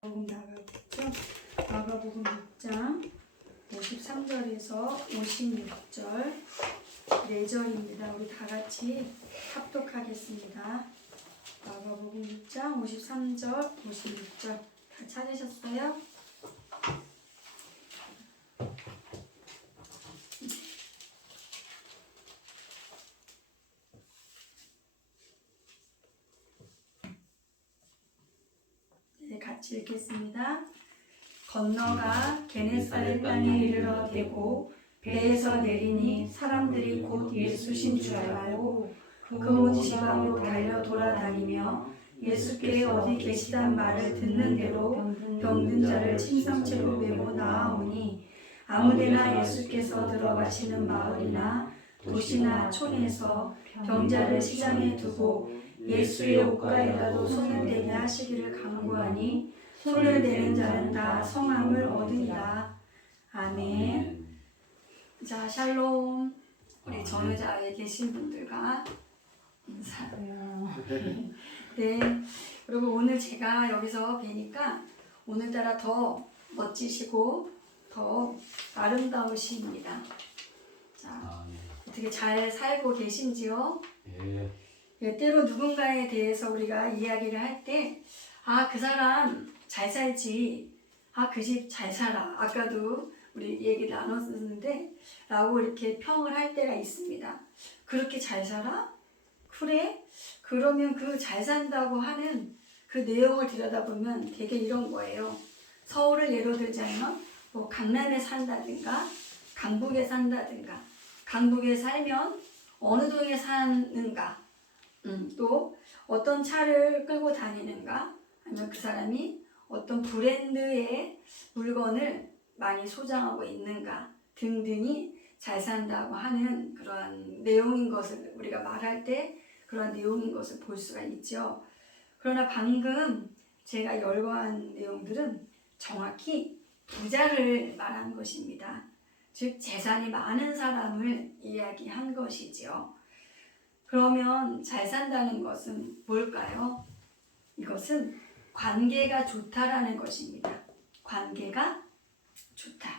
복음 나가겠죠? 마가복음 6장 53절에서 56절 4절입니다. 우리 다 같이 합독하겠습니다. 마가복음 6장 53절, 56절 다 찾으셨어요? 네, 같이 읽겠습니다. 건너가 게네사렛 땅에 이르러 대고 배에서 내리니 사람들이 곧 예수신 줄 알고 그 온 지방으로 달려 돌아다니며 예수께 어디 계시단 말을 듣는 대로 병든 자를 침상채로 메고 나아오니 아무데나 예수께서 들어가시는 마을이나 도시나 촌에서 병자를 시장에 두고 예수의 옷가에라도 손을 대게 하시기를 간구하니 손을 대는 자는 다 성함을 얻으리라. 아멘. 자, 샬롬. 우리 전우자에 계신 분들과 인사해요. 네, 여러분 오늘 제가 여기서 뵈니까 오늘따라 더 멋지시고 더 아름다우십니다. 자, 어떻게 잘 살고 계신지요? 예. 때로 누군가에 대해서 우리가 이야기를 할 때 그 사람 잘 살지, 그 집 잘 살아, 아까도 우리 얘기 나눴었는데 라고 이렇게 평을 할 때가 있습니다. 그렇게 잘 살아? 그래? 그러면 그 잘 산다고 하는 그 내용을 들여다보면 되게 이런 거예요. 서울을 예로 들자면 뭐 강남에 산다든가 강북에 산다든가, 강북에 살면 어느 동에 사는가, 또 어떤 차를 끌고 다니는가, 아니면 그 사람이 어떤 브랜드의 물건을 많이 소장하고 있는가 등등이 잘 산다고 하는 그러한 내용인 것을 우리가 말할 때 그런 내용인 것을 볼 수가 있죠. 그러나 방금 제가 열거한 내용들은 정확히 부자를 말한 것입니다. 즉 재산이 많은 사람을 이야기한 것이지요. 그러면 잘 산다는 것은 뭘까요? 이것은 관계가 좋다라는 것입니다. 관계가 좋다.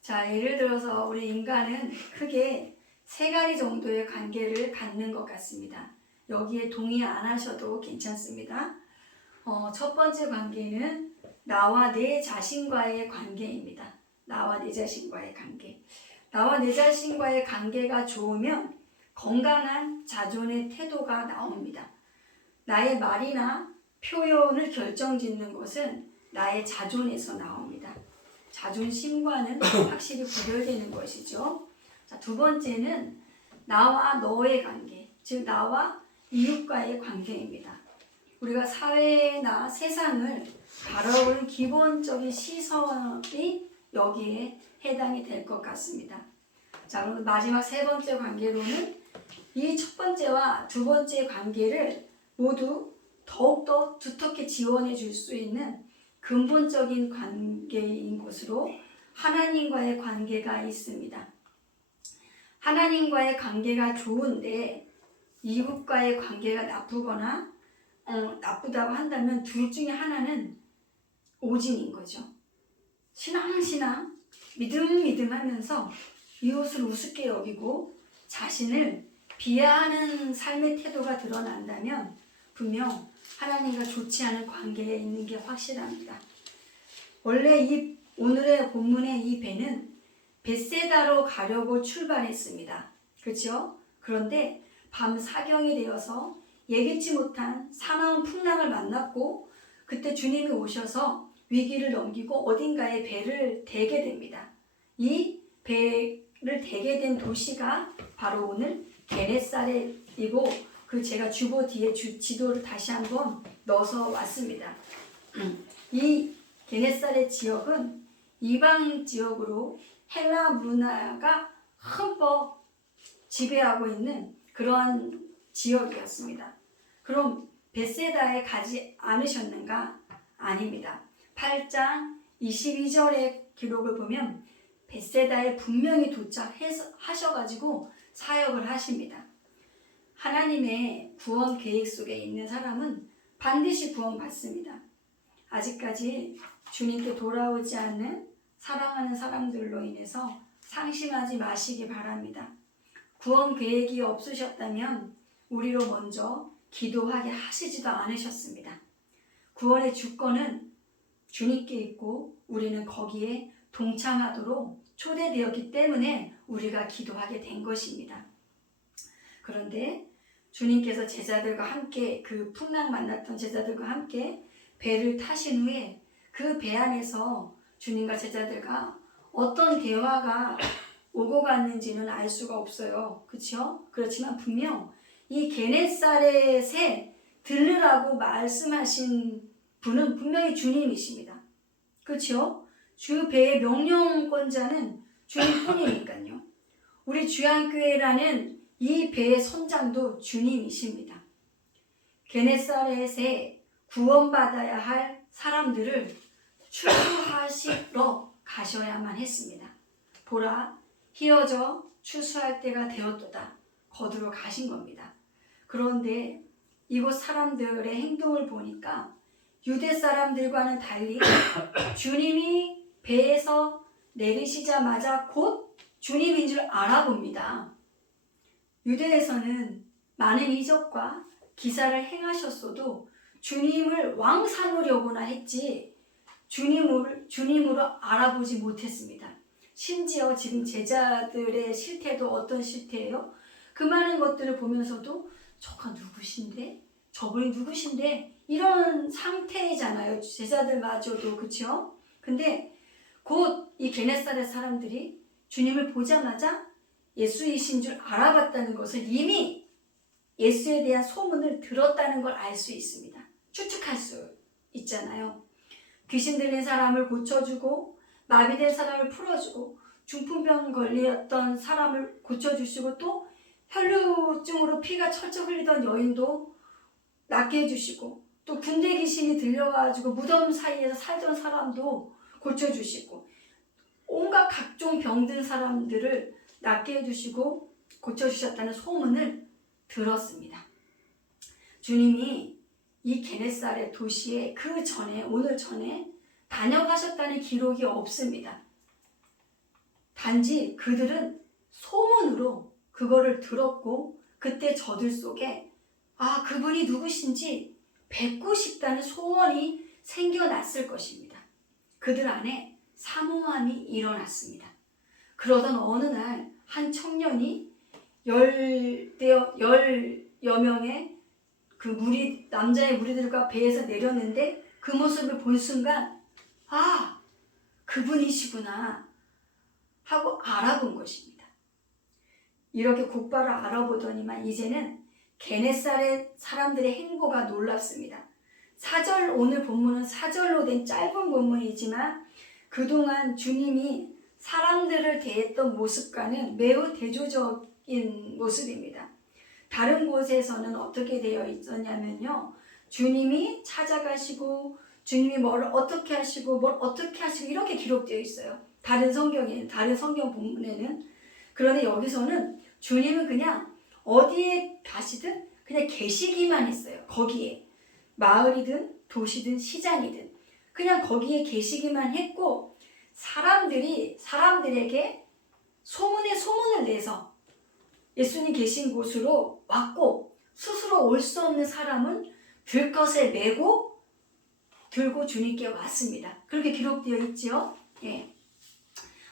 자, 예를 들어서 우리 인간은 크게 3가지 정도의 관계를 갖는 것 같습니다. 여기에 동의 안 하셔도 괜찮습니다. 첫 번째 관계는 나와 내 자신과의 관계입니다. 나와 내 자신과의 관계. 나와 내 자신과의 관계가 좋으면 건강한 자존의 태도가 나옵니다. 나의 말이나 표현을 결정짓는 것은 나의 자존에서 나옵니다. 자존심과는 확실히 구별되는 것이죠. 자, 두 번째는 나와 너의 관계, 즉 나와 이웃과의 관계입니다. 우리가 사회나 세상을 바라보는 기본적인 시선이 여기에 해당이 될 것 같습니다. 자, 그럼 마지막 3번째 관계로는 이 첫 번째와 두 번째 관계를 모두 더욱더 두텁게 지원해 줄 수 있는 근본적인 관계인 것으로 하나님과의 관계가 있습니다. 하나님과의 관계가 좋은데 이웃과의 관계가 나쁘거나 나쁘다고 한다면 둘 중에 하나는 오진인 거죠. 신앙 믿음 하면서 이웃을 우습게 여기고 자신을 비하하는 삶의 태도가 드러난다면 분명 하나님과 좋지 않은 관계에 있는 게 확실합니다. 원래 오늘의 본문의 이 배는 벳세다로 가려고 출발했습니다. 그렇죠? 그런데 밤 사경이 되어서 예기치 못한 사나운 풍랑을 만났고 그때 주님이 오셔서 위기를 넘기고 어딘가에 배를 대게 됩니다. 이 배를 대게 된 도시가 바로 오늘 게네사렛이고 제가 주보 뒤에 지도를 다시 한번 넣어서 왔습니다. 이 게네사렛 지역은 이방 지역으로 헬라 문화가 흠뻑 지배하고 있는 그러한 지역이었습니다. 그럼 벳세다에 가지 않으셨는가? 아닙니다. 8장 22절의 기록을 보면 벳세다에 분명히 도착하셔가지고 사역을 하십니다. 하나님의 구원 계획 속에 있는 사람은 반드시 구원받습니다. 아직까지 주님께 돌아오지 않는 사랑하는 사람들로 인해서 상심하지 마시기 바랍니다. 구원 계획이 없으셨다면 우리로 먼저 기도하게 하시지도 않으셨습니다. 구원의 주권은 주님께 있고 우리는 거기에 동참하도록 초대되었기 때문에 우리가 기도하게 된 것입니다. 그런데 주님께서 제자들과 함께 그 풍랑 만났던 제자들과 함께 배를 타신 후에 그 배 안에서 주님과 제자들과 어떤 대화가 오고 갔는지는 알 수가 없어요. 그렇죠? 그렇지만 분명 이 게네사렛에 들르라고 말씀하신 분은 분명히 주님이십니다. 그렇죠? 주 배의 명령권자는 주님뿐이니까요. 우리 주양교회라는 이 배의 선장도 주님이십니다. 게네사렛에 구원받아야 할 사람들을 추수하시러 가셔야만 했습니다. 보라, 희어져 추수할 때가 되었도다. 거두러 가신 겁니다. 그런데 이곳 사람들의 행동을 보니까 유대 사람들과는 달리 주님이 배에서 내리시자마자 곧 주님인 줄 알아봅니다. 유대에서는 많은 이적과 기사를 행하셨어도 주님을 왕 삼으려고나 했지 주님으로 알아보지 못했습니다. 심지어 지금 제자들의 실태도 어떤 실태예요? 그 많은 것들을 보면서도 저가 누구신데? 저분이 누구신데? 이런 상태잖아요. 제자들마저도. 그렇죠? 근데 곧 이 게네사렛 사람들이 주님을 보자마자 예수이신 줄 알아봤다는 것을 이미 예수에 대한 소문을 들었다는 걸 알 수 있습니다. 추측할 수 있잖아요. 귀신 들린 사람을 고쳐주고 마비된 사람을 풀어주고 중풍병 걸렸던 사람을 고쳐주시고 또 혈루증으로 피가 철철 흘리던 여인도 낫게 해주시고 또 군대 귀신이 들려가지고 무덤 사이에서 살던 사람도 고쳐주시고 온갖 각종 병든 사람들을 낫게 해주시고 고쳐주셨다는 소문을 들었습니다. 주님이 이 게네사렛 도시에 그 전에 오늘 전에 다녀가셨다는 기록이 없습니다. 단지 그들은 소문으로 그거를 들었고 그때 저들 속에 그분이 누구신지 뵙고 싶다는 소원이 생겨났을 것입니다. 그들 안에 사모함이 일어났습니다. 그러던 어느 날 한 청년이 10여 명의 그 남자의 무리들과 배에서 내렸는데 그 모습을 본 순간 그분이시구나 하고 알아본 것입니다. 이렇게 곧바로 알아보더니만 이제는 게네사렛 사람들의 행보가 놀랍습니다. 오늘 본문은 4절로 된 짧은 본문이지만 그동안 주님이 사람들을 대했던 모습과는 매우 대조적인 모습입니다. 다른 곳에서는 어떻게 되어 있었냐면요. 주님이 찾아가시고 주님이 뭘 어떻게 하시고 이렇게 기록되어 있어요. 다른 성경 본문에는. 그런데 여기서는 주님은 그냥 어디에 가시든 그냥 계시기만 했어요. 거기에. 마을이든 도시든 시장이든 그냥 거기에 계시기만 했고 사람들에게 소문을 내서 예수님 계신 곳으로 왔고 스스로 올 수 없는 사람은 들것에 메고 들고 주님께 왔습니다. 그렇게 기록되어 있죠. 예.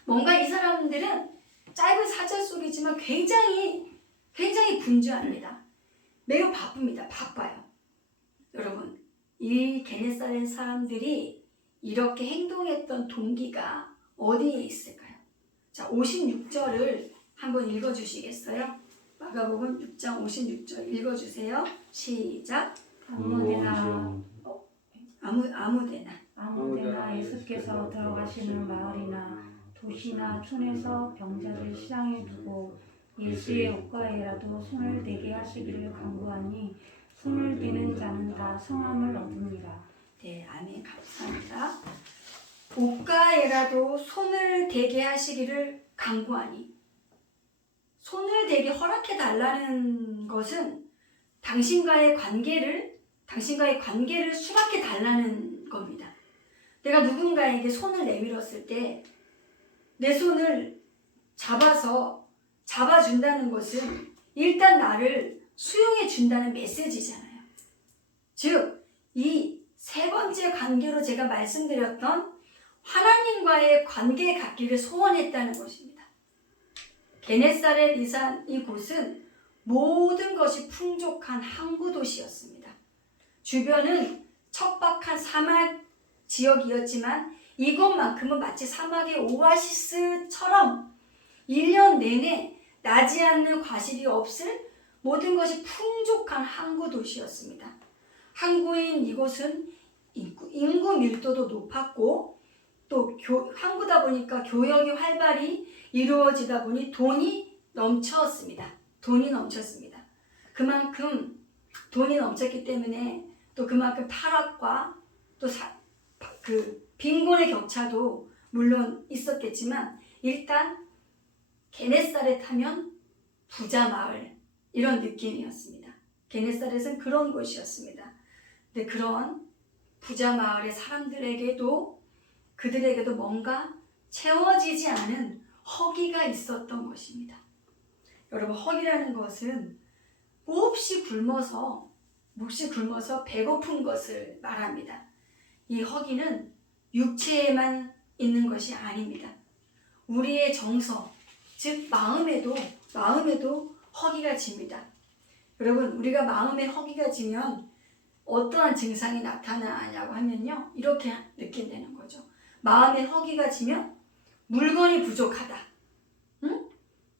뭔가 이 사람들은 짧은 4절 속이지만 굉장히 분주합니다. 매우 바쁩니다. 바빠요. 여러분, 이 게네사렛 사람들이 이렇게 행동했던 동기가 어디에 있을까요? 자, 56절을 한번 읽어주시겠어요? 마가복음 6장 56절 읽어주세요. 시작. 아무데나 예수께서 들어가시는 마을이나 도시나 촌에서 병자를 시장에 두고 예수의 옷가에라도 손을 대게 하시기를 간구하니 손을 대는 자는 다 성함을 얻으니라. 네, 아멘. 감사합니다. 옷가에라도 손을 대게 하시기를 간구하니, 손을 대게 허락해 달라는 것은 당신과의 관계를 수락해 달라는 겁니다. 내가 누군가에게 손을 내밀었을 때 내 손을 잡아준다는 것은 일단 나를 수용해 준다는 메시지잖아요. 즉, 이 세 번째 관계로 제가 말씀드렸던 하나님과의 관계 갖기를 소원했다는 것입니다. 게네사렛 이산 이곳은 모든 것이 풍족한 항구 도시였습니다. 주변은 척박한 사막 지역이었지만 이곳만큼은 마치 사막의 오아시스처럼 1년 내내 나지 않는 과실이 없을 모든 것이 풍족한 항구 도시였습니다. 항구인 이곳은 인구 밀도도 높았고 또 항구다 보니까 교역이 활발히 이루어지다 보니 돈이 넘쳤습니다. 그만큼 돈이 넘쳤기 때문에 또 그만큼 타락과 또 빈곤의 격차도 물론 있었겠지만 일단 게네사렛 하면 부자 마을 이런 느낌이었습니다. 게네사렛은 그런 곳이었습니다. 근데 그런 부자 마을의 사람들에게도 그들에게도 뭔가 채워지지 않은 허기가 있었던 것입니다. 여러분, 허기라는 것은 몹시 굶어서 배고픈 것을 말합니다. 이 허기는 육체에만 있는 것이 아닙니다. 우리의 정서, 즉 마음에도 허기가 집니다. 여러분, 우리가 마음에 허기가 지면 어떠한 증상이 나타나냐고 하면요, 이렇게 느낀다는 거죠. 마음에 허기가 지면 물건이 부족하다,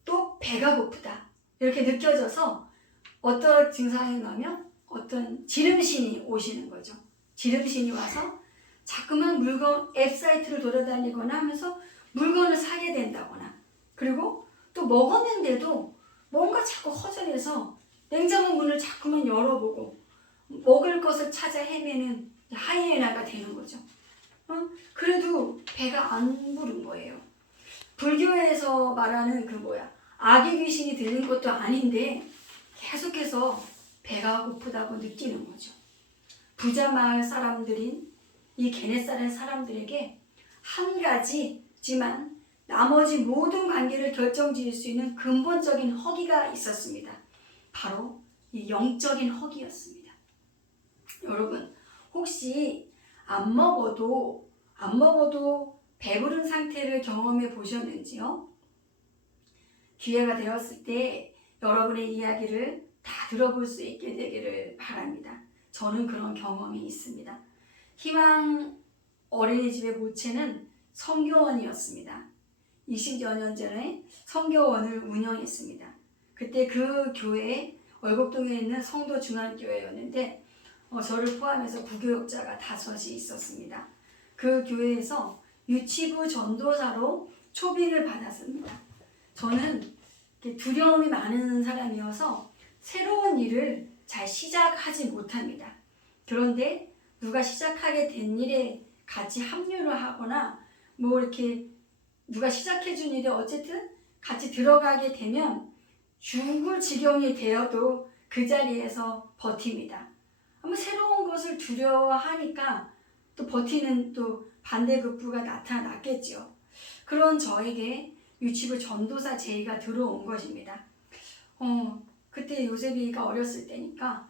또 배가 고프다 이렇게 느껴져서 어떤 증상이 나면 어떤 지름신이 오시는 거죠. 지름신이 와서 자꾸만 앱사이트를 돌아다니거나 하면서 물건을 사게 된다거나, 그리고 또 먹었는데도 뭔가 자꾸 허전해서 냉장고 문을 자꾸만 열어보고 먹을 것을 찾아 헤매는 하이에나가 되는 거죠. 그래도 배가 안 부른 거예요. 불교에서 말하는 아기 귀신이 들린 것도 아닌데 계속해서 배가 고프다고 느끼는 거죠. 부자 마을 사람들인 이 게네사렛 사람들에게 한 가지지만 나머지 모든 관계를 결정지을 수 있는 근본적인 허기가 있었습니다. 바로 이 영적인 허기였습니다. 여러분, 혹시 안 먹어도 배부른 상태를 경험해 보셨는지요? 기회가 되었을 때 여러분의 이야기를 다 들어볼 수 있게 되기를 바랍니다. 저는 그런 경험이 있습니다. 희망 어린이집의 모체는 성교원이었습니다. 20여 년 전에 성교원을 운영했습니다. 그때 그 교회, 월곡동에 있는 성도 중앙교회였는데 저를 포함해서 부교육자가 5이 있었습니다. 그 교회에서 유치부 전도사로 초빙을 받았습니다. 저는 두려움이 많은 사람이어서 새로운 일을 잘 시작하지 못합니다. 그런데 누가 시작하게 된 일에 같이 합류를 하거나 이렇게 누가 시작해준 일에 어쨌든 같이 들어가게 되면 죽을 지경이 되어도 그 자리에서 버팁니다. 새로운 것을 두려워하니까 또 버티는 또 반대급부가 나타났겠죠. 그런 저에게 유치부 전도사 제의가 들어온 것입니다. 그때 요셉이가 어렸을 때니까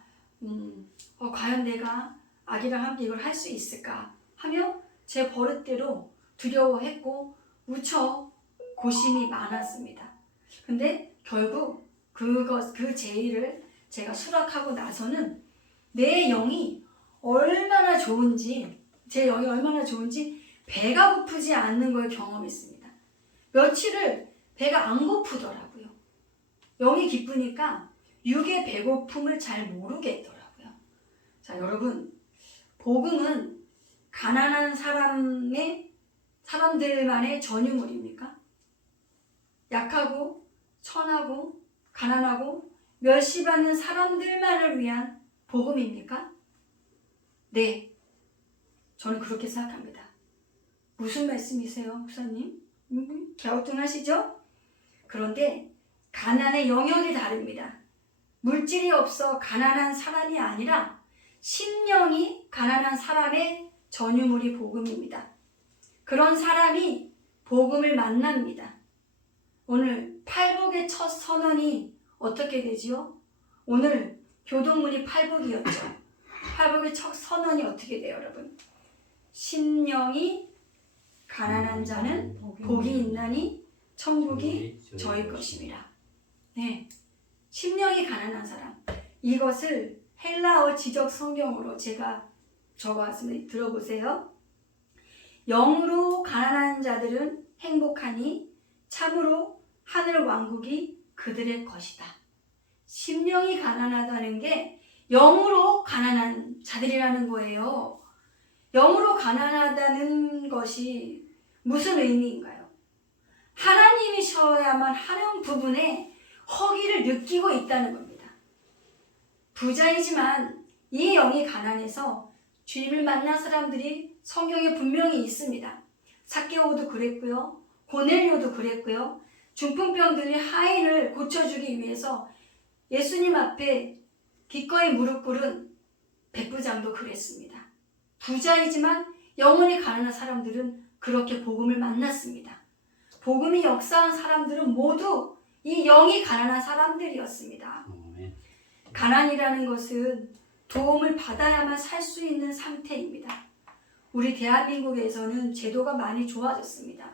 과연 내가 아기랑 함께 이걸 할 수 있을까 하며 제 버릇대로 두려워했고 무척 고심이 많았습니다. 근데 결국 그 제의를 제가 수락하고 나서는 제 영이 얼마나 좋은지 배가 고프지 않는 걸 경험했습니다. 며칠을 배가 안 고프더라고요. 영이 기쁘니까 육의 배고픔을 잘 모르겠더라고요. 자, 여러분, 복음은 가난한 사람들만의 전유물입니까? 약하고 천하고 가난하고 멸시받는 사람들만을 위한 복음입니까? 네, 저는 그렇게 생각합니다. 무슨 말씀이세요, 목사님? 갸우뚱하시죠? 그런데 가난의 영역이 다릅니다. 물질이 없어 가난한 사람이 아니라 심령이 가난한 사람의 전유물이 복음입니다. 그런 사람이 복음을 만납니다. 오늘 팔복의 첫 선언이 어떻게 되지요? 오늘 교동문이 팔복이었죠. 팔복의 첫 선언이 어떻게 돼요, 여러분? 심령이 가난한 자는 복이 있나니 천국이 저희 것입니다. 네, 심령이 가난한 사람. 이것을 헬라어 지적 성경으로 제가 적어왔습니다. 들어보세요. 영으로 가난한 자들은 행복하니 참으로 하늘 왕국이 그들의 것이다. 심령이 가난하다는 게 영으로 가난한 자들이라는 거예요. 영으로 가난하다는 것이 무슨 의미인가요? 하나님이셔야만 하는 부분에 허기를 느끼고 있다는 겁니다. 부자이지만 이 영이 가난해서 주님을 만난 사람들이 성경에 분명히 있습니다. 삭개오도 그랬고요. 고넬료도 그랬고요. 중풍병 들린 하인을 고쳐주기 위해서 예수님 앞에 기꺼이 무릎 꿇은 백부장도 그랬습니다. 부자이지만 영혼이 가난한 사람들은 그렇게 복음을 만났습니다. 복음이 역사한 사람들은 모두 이 영이 가난한 사람들이었습니다. 가난이라는 것은 도움을 받아야만 살 수 있는 상태입니다. 우리 대한민국에서는 제도가 많이 좋아졌습니다.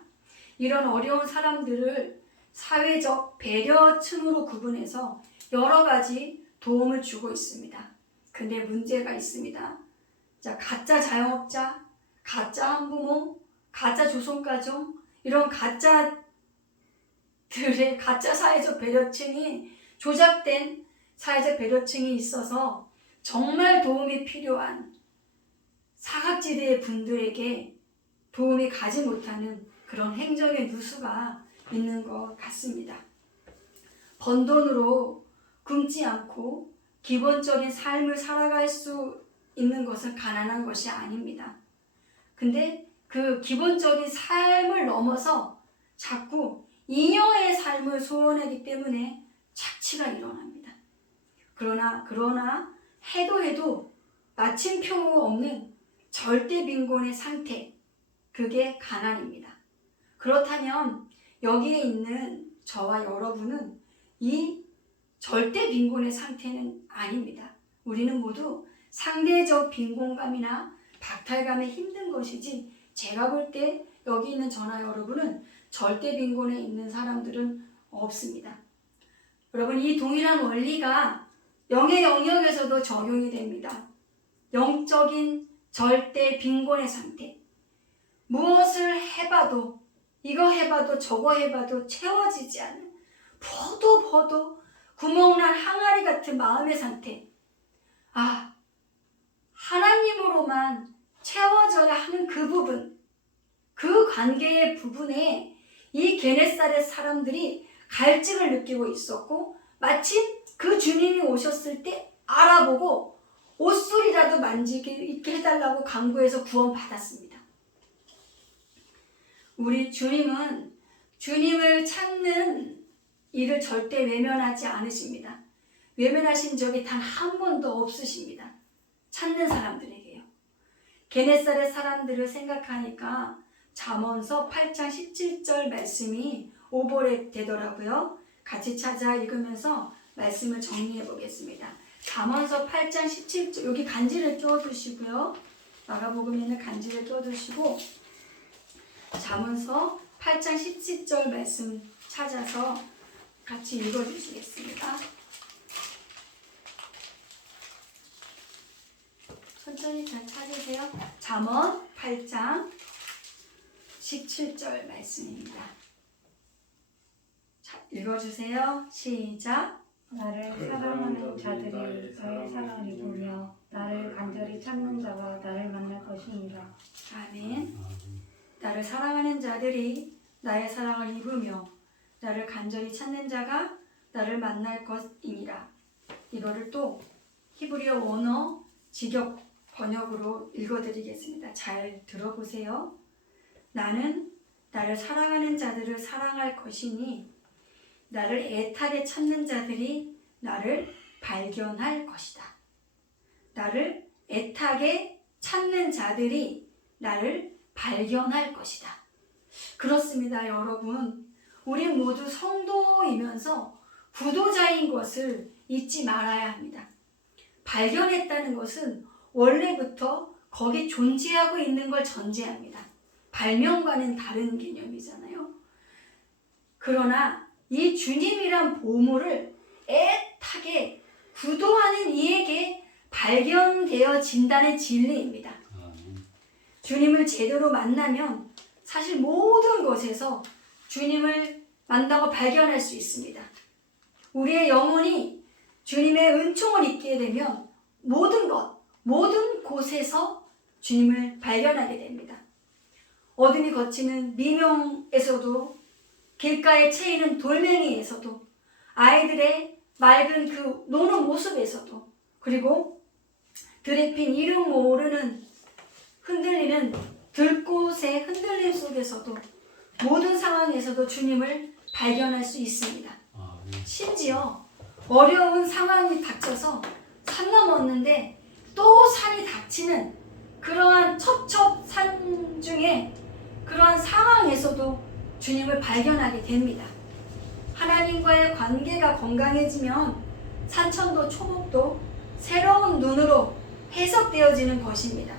이런 어려운 사람들을 사회적 배려층으로 구분해서 여러 가지 도움을 주고 있습니다. 근데 문제가 있습니다. 자, 가짜 자영업자, 가짜 한부모, 가짜 조선가정, 이런 가짜들의 가짜 사회적 배려층이 조작된 사회적 배려층이 있어서 정말 도움이 필요한 사각지대의 분들에게 도움이 가지 못하는 그런 행정의 누수가 있는 것 같습니다. 번 돈으로 굶지 않고 기본적인 삶을 살아갈 수 있는 것은 가난한 것이 아닙니다. 근데 그 기본적인 삶을 넘어서 자꾸 잉여의 삶을 소원하기 때문에 착취가 일어납니다. 그러나 해도 마침표 없는 절대 빈곤의 상태, 그게 가난입니다. 그렇다면 여기에 있는 저와 여러분은 이 절대 빈곤의 상태는 아닙니다. 우리는 모두 상대적 빈곤감이나 박탈감에 힘든 것이지, 제가 볼 때 여기 있는 저나 여러분은 절대 빈곤에 있는 사람들은 없습니다. 여러분, 이 동일한 원리가 영의 영역에서도 적용이 됩니다. 영적인 절대 빈곤의 상태. 무엇을 해봐도, 이거 해봐도 저거 해봐도 채워지지 않는, 퍼도 구멍난 항아리 같은 마음의 상태. 하나님으로만 채워져야 하는 그 부분, 그 관계의 부분에 이 게네사렛 사람들이 갈증을 느끼고 있었고, 마침 그 주님이 오셨을 때 알아보고 옷소리라도 만지게 있게 해달라고 간구해서 구원받았습니다. 우리 주님은 주님을 찾는 일을 절대 외면하지 않으십니다. 외면하신 적이 단 한 번도 없으십니다. 찾는 사람들에게요. 게네사렛 사람들을 생각하니까 잠언서 8장 17절 말씀이 오버랩 되더라고요. 같이 찾아 읽으면서 말씀을 정리해 보겠습니다. 잠언서 8장 17절, 여기 간지를 껴두시고요. 마가복음에는 간지를 껴두시고 잠언서 8장 17절 말씀 찾아서 같이 읽어주시겠습니다. 천천히 잘 찾으세요. 잠언 8장 17절 말씀입니다. 자, 읽어주세요. 시작. 나를 사랑하는 자들이 나의 사랑을 입으며 나를 간절히 찾는 자가 나를 만날 것이니라. 아멘. 나를 사랑하는 자들이 나의 사랑을 입으며 나를 간절히 찾는 자가 나를 만날 것이니라. 이거를 또 히브리어 원어 직역 번역으로 읽어드리겠습니다. 잘 들어보세요. 나는 나를 사랑하는 자들을 사랑할 것이니 나를 애타게 찾는 자들이 나를 발견할 것이다. 나를 애타게 찾는 자들이 나를 발견할 것이다. 그렇습니다, 여러분. 우리 모두 성도이면서 구도자인 것을 잊지 말아야 합니다. 발견했다는 것은 원래부터 거기 존재하고 있는 걸 전제합니다. 발명과는 다른 개념이잖아요. 그러나 이 주님이란 보물을 애타게 구도하는 이에게 발견되어진다는 진리입니다. 주님을 제대로 만나면 사실 모든 것에서 주님을 만나고 발견할 수 있습니다. 우리의 영혼이 주님의 은총을 입게 되면 모든 것, 모든 곳에서 주님을 발견하게 됩니다. 어둠이 걷히는 미명에서도, 길가에 채이는 돌멩이에서도, 아이들의 맑은 그 노는 모습에서도, 그리고 들에 핀 이름 모르는 흔들리는 들꽃의 흔들림 속에서도, 모든 상황에서도 주님을 발견할 수 있습니다. 심지어 어려운 상황이 닥쳐서 산 넘었는데 또 산이 닥치는 그러한 첩첩산 중에 그러한 상황에서도 주님을 발견하게 됩니다. 하나님과의 관계가 건강해지면 산천도 초목도 새로운 눈으로 해석되어지는 것입니다.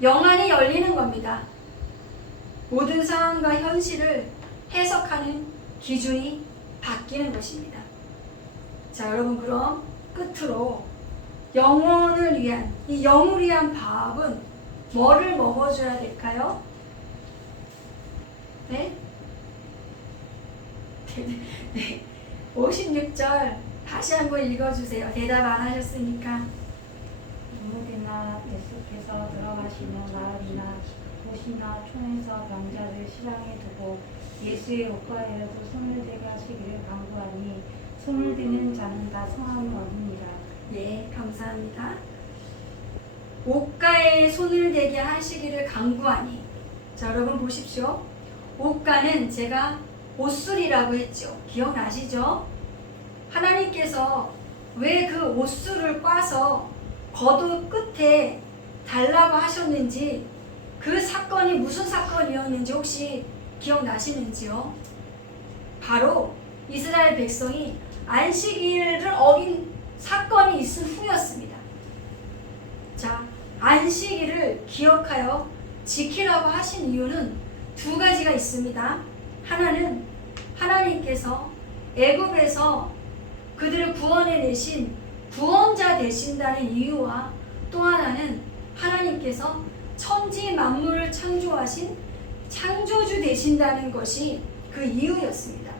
영안이 열리는 겁니다. 모든 상황과 현실을 해석하는 기준이 바뀌는 것입니다. 자, 여러분, 그럼 끝으로 영혼을 위한, 이 영을 위한 밥은 뭐를 먹어줘야 될까요? 네? 네. 56절 다시 한번 읽어주세요. 대답 안 하셨으니까. 누구나 예수께서 들어가시는 마을이나 도시나 촌에서 병자를 시장에 두고 예수의 옷가에라도 손을 대게 하시기를 간구하니 손을 대는 자는 다 성함을 얻으니라. 네, 감사합니다. 옷가에 손을 대게 하시기를 간구하니. 자, 여러분 보십시오. 옷가는 제가 옷술이라고 했죠. 기억나시죠? 하나님께서 왜 그 옷술을 꽈서 겉옷 끝에 달라고 하셨는지, 그 사건이 무슨 사건이었는지 혹시 기억나시는지요? 바로 이스라엘 백성이 안식일을 어긴 사건이 있은 후였습니다. 자, 안식일을 기억하여 지키라고 하신 이유는 두 가지가 있습니다. 하나는 하나님께서 애굽에서 그들을 구원해내신 구원자 되신다는 이유와, 또 하나는 하나님께서 천지 만물을 창조하신 창조주 되신다는 것이 그 이유였습니다.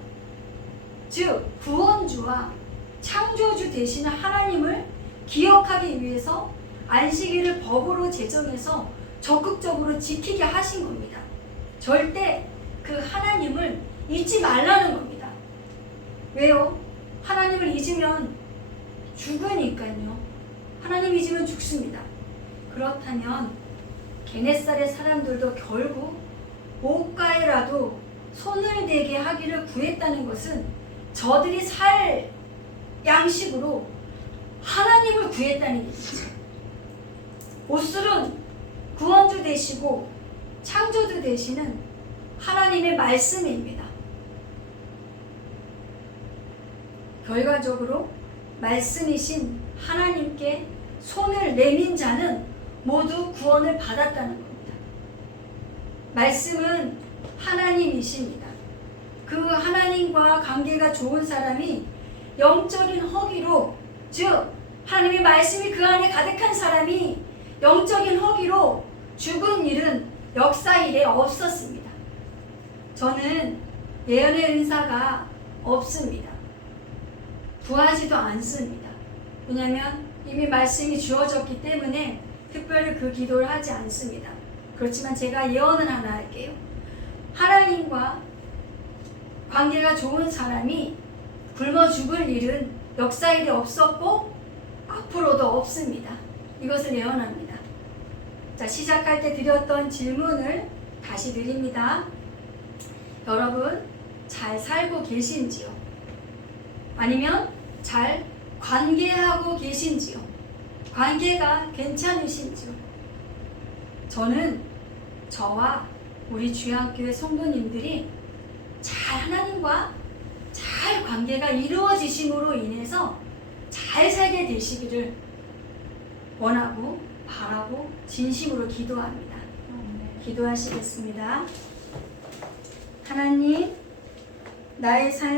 즉, 구원주와 창조주 되시는 하나님을 기억하기 위해서 안식일을 법으로 제정해서 적극적으로 지키게 하신 겁니다. 절대 그 하나님을 잊지 말라는 겁니다. 왜요? 하나님을 잊으면 죽으니까요. 하나님 잊으면 죽습니다. 그렇다면 게네사렛 사람들도 결국 옷가에라도 손을 대게 하기를 구했다는 것은 저들이 살 양식으로 하나님을 구했다는 얘기죠. 옷술은 구원주 되시고 창조주 되시는 하나님의 말씀입니다. 결과적으로 말씀이신 하나님께 손을 내민 자는 모두 구원을 받았다는 겁니다. 말씀은 하나님이십니다. 그 하나님과 관계가 좋은 사람이 영적인 허기로, 즉 하나님의 말씀이 그 안에 가득한 사람이 영적인 허기로 죽은 일은 역사 이래 없었습니다. 저는 예언의 은사가 없습니다. 구하지도 않습니다. 왜냐하면 이미 말씀이 주어졌기 때문에 특별히 그 기도를 하지 않습니다. 그렇지만 제가 예언을 하나 할게요. 하나님과 관계가 좋은 사람이 굶어 죽을 일은 역사 일이 없었고 앞으로도 없습니다. 이것을 예언합니다. 자, 시작할 때 드렸던 질문을 다시 드립니다. 여러분, 잘 살고 계신지요? 아니면 잘 관계하고 계신지요? 관계가 괜찮으신지요? 저는 저와 우리 주양교회 성도님들이 잘 하나님과 잘 관계가 이루어지심으로 인해서 잘 살게 되시기를 원하고 바라고 진심으로 기도합니다. 기도하시겠습니다. 하나님, 나의 삶